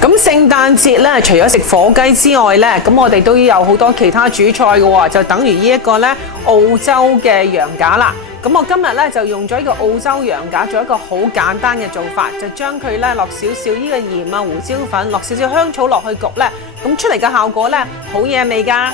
咁聖誕節咧，除咗食火雞之外咧，咁我哋都有好多其他主菜嘅喎，就等於呢一個咧澳洲嘅羊架啦。咁我今日咧就用咗呢個澳洲羊架做一個好簡單嘅做法，就將佢咧落少少呢個鹽啊、胡椒粉，落少少香草落去焗咧，咁出嚟嘅效果咧好惹味㗎。